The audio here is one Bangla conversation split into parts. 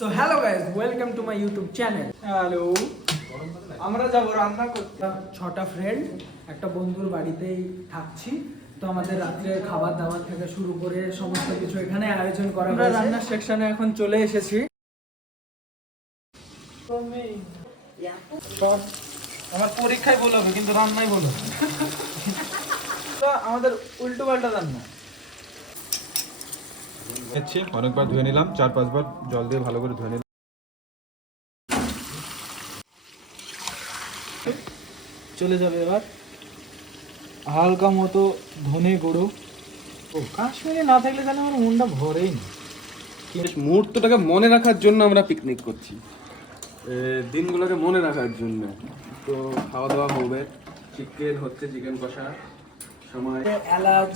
So hello guys, welcome to my YouTube channel. Hello, আমরা যাব রান্না করতে। 6টা ফ্রেন্ড একটা বন্ধুর বাড়িতেই থাকছি। তো আমাদের রাত্রে খাবার দাবার থেকে শুরু করে সমস্ত কিছু এখানে আয়োজন করা হয়েছে। আমরা রান্নার সেকশনে এখন চলে এসেছি। আমার পরীক্ষায় বলে হবে, কিন্তু রান্নাই বলে হবে। আমাদের উল্টো পাল্টা রান্না। অনেকবার ধুয়ে নিলাম, 4-5 বার জল দিয়ে ভালো করে ধুয়ে নিলাম। চলে যাবে এবার হালকা মতো ধনে গুঁড়ো। ও কাশ্মীরে না থাকলে তাহলে আমার মনটা ভরেই না। মুহূর্তটাকে মনে রাখার জন্য আমরা পিকনিক করছি, দিনগুলোকে মনে রাখার জন্য। তো খাওয়া দাওয়া হবে, চিকেন হচ্ছে, চিকেন কষা সময় এলাচ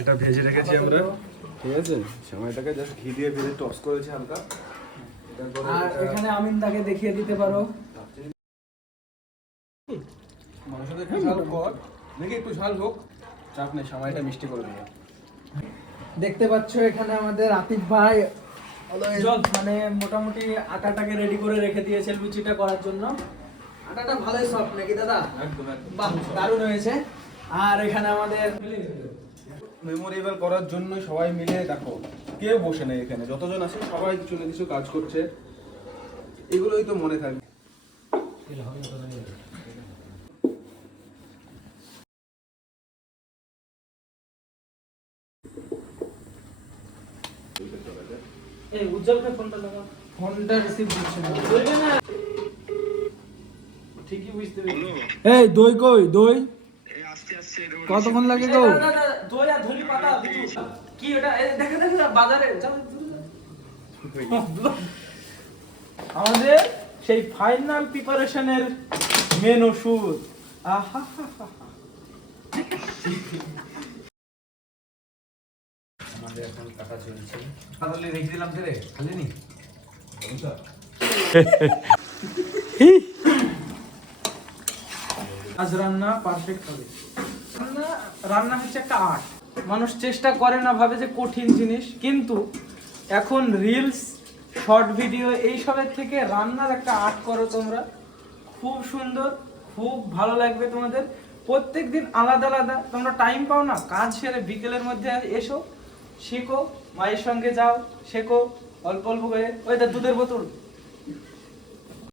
এটা ভেজে রেখেছি আমরা, ঠিক আছে। সময়টাকে জাস্ট ঘি দিয়ে ভেজে টস করেছি হালকা। আর এখানে আমিনদাকে দেখিয়ে দিতে পারো। মাংসটা একটু ঝাল কর, দেখি একটু ঝাল হোক, চাপ নেই, সময়টা মিষ্টি করে দেবো। দেখতে পাচ্ছ এখানে আমাদের আতিফ ভাই মানে মোটামুটি আটাটাকে রেডি করে রেখে দিয়েছে লুচিটা করার জন্য। আটাটা ভালোই সফট নাকি দাদা? একদম একদম বাহ, দারুণ হয়েছে। আর এখানে আমাদের মেমোরেবল করার জন্য সবাই মিলে দেখো, কেউ বসে নেই এখানে, যতজন আছে সবাই কিছু না কিছু কাজ করছে, এগুলোই তো মনে থাকবে। এই উজ্জ্বলকে ফোনটা লাগা, ফোনটা রিসিভ করছে না। বলবে না ঠিকই বুঝতে পেরেছি। এই দই কই দই? কতক্ষণ লাগে গো? দই আর ধলি পাতা কিছু কি ওটা? দেখে দেখে বাজারে আমাদের সেই ফাইনাল প্রিপারেশনের মেন ওষুধ। আহা আমাদের এখন কাটা চলছে। তাহলে রেখে দিলাম রে, খালি নি আজ রান্না পারফেক্ট হবে। রান্না হচ্ছে একটা আর্ট। মানুষ চেষ্টা করে না, ভাবে যে কঠিন জিনিস, কিন্তু এখন রিলস, শর্ট ভিডিও এইসবের থেকে রান্নার একটা আর্ট করো তোমরা, খুব সুন্দর, খুব ভালো লাগবে তোমাদের। প্রত্যেক দিন আলাদা আলাদা, তোমরা টাইম পাও না, কাজ সেরে বিকেলের মধ্যে এসো, শেখো, মায়ের সঙ্গে যাও, শেখো অল্প অল্প করে। ওই দুধের বোতল